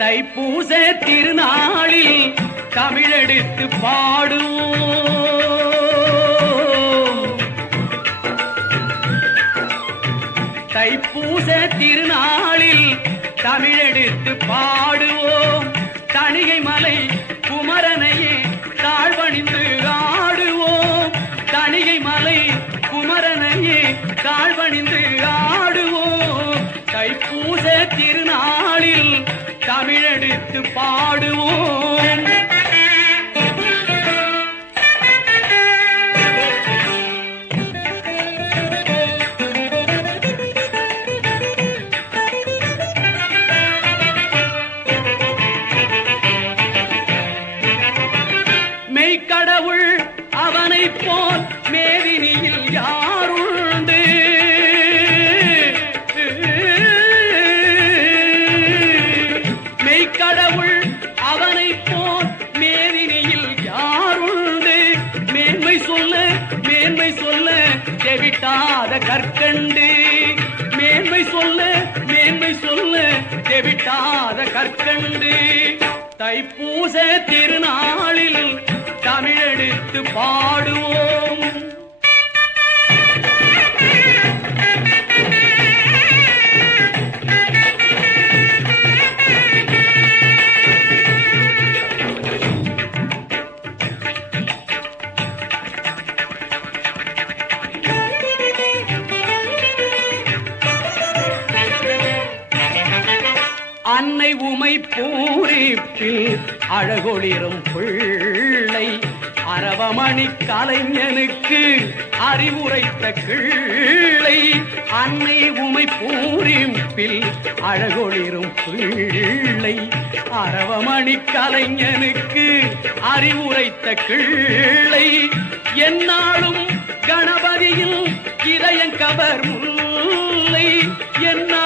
தைப்பூச திருநாளில் தமிழெடுத்து பாடுவோம். தைப்பூச திருநாளில் தமிழெடுத்து பாடுவோம். தணிகை மலை குமரனையே தாழ்வணிந்து ஆடுவோம். தணிகை மலை குமரனையே தாழ்வணிந்து ஆடுவோம். தைப்பூச திருநாளில் தமிழெடுத்து பாடுவோம். அவனைப் போல் மேதினியில் யாருண்டு? மெய்க்கடவுள் அவனை போல் மேதினியில் யாருண்டு? மேன்மை சொல்ல மேன்மை சொல்ல தெவிட்டாத கற்கண்டு. மேன்மை சொல்ல மேன்மை சொல்ல தெவிட்டாத கற்கண்டு. தைப்பூச திருநாளில் தமிழெடுத்து பாடுவோம். அன்னை உமை பூரிப்பில் அழகொளிரும் பிள்ளை அரவமணி கலைஞனுக்கு அறிவுரைத்த கிள்ளை. அன்னை உமை பூரிப்பில் அழகொளிரும் பிள்ளை. அரவமணி கலைஞனுக்கு அறிவுரைத்த கிள்ளை. என்னாலும் கணபதியில் இதயம் கவர் என்ன